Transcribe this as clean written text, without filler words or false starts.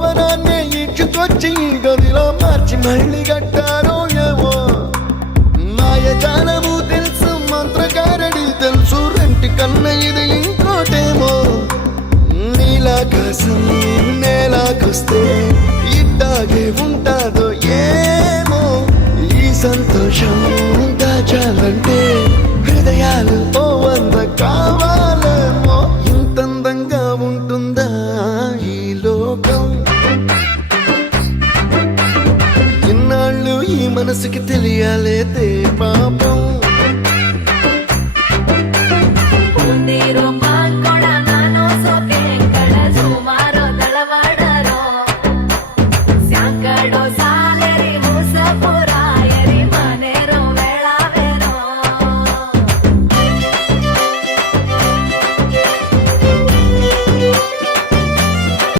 భవనాన్ని ఇచ్చుకొచ్చి గదిలో మార్చి మళ్ళీ కట్టారో ఏమో మాయజాలము తెలుసు మంత్రకారడి తెలుసు రెంటి కన్న ఇది ఇంకోటేమో నీలాకాశం నేలాకొస్తే ఇట్టాగే ఉంటాదో ఏమో ఈ సంతోషం దాచాలంటే హృదయాలు ఓ వంద కావాలేమో ఇంతందంగా ఉంటుందా ఈ లోకం ఇన్నాళ్ళు ఈ మనసుకి తెలియాలే